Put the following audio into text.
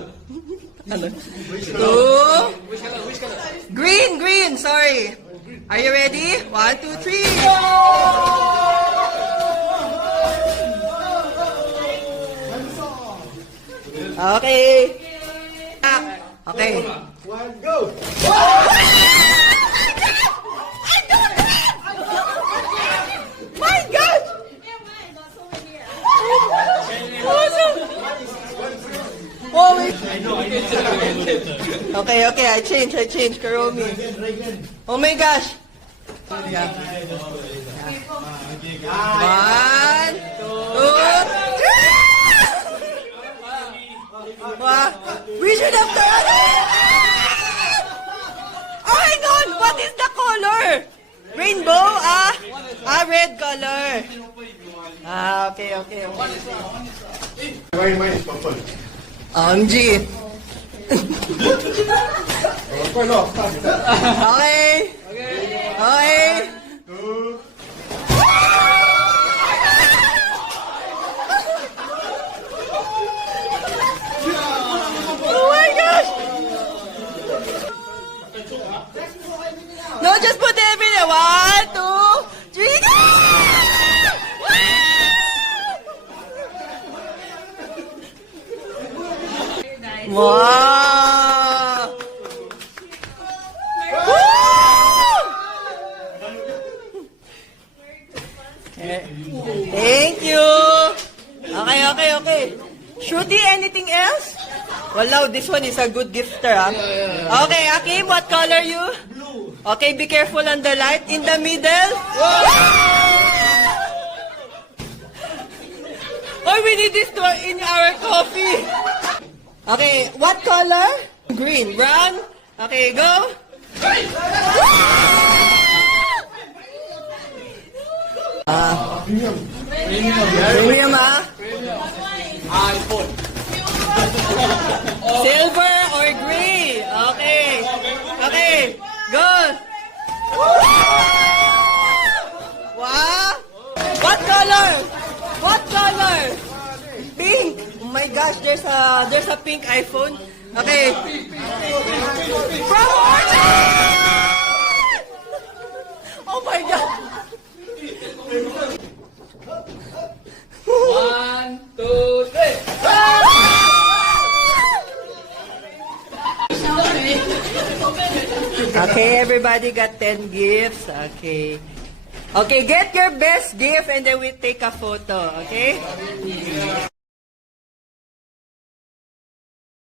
Ano? Two. Green, sorry. Are you ready? 1, 2, 3. Okay. Okay. One, go! My God! Oh, wait. Okay, I change, Karomi. Oh my gosh. Yeah. 1, 2, 3. We should have done it! Oh, hang on! What is the color? Rainbow? Red color. Okay. Mine is purple. OMG. Purple, no, stop. Okay. Two. Oh my gosh! No, just put everything. 1, 2, 3. Go! Wow! Woo! Thank you. Okay. Shruti, anything else? Wow, this one is a good gifter, huh? Okay, Akim, what color you? Blue. Okay, be careful on the light. In the middle. Oh, we need this in our coffee. Okay, what color? Green. Brown? Okay, go. Premium, ah? iPhone. Silver or gray? Okay, go. Wow. What color? Pink. Oh my gosh, there's a pink iPhone. Okay. From Orchard! Oh my God. 1, 2, 3. Okay, everybody got 10 gifts. Okay, get your best gift and then we take a photo. Okay?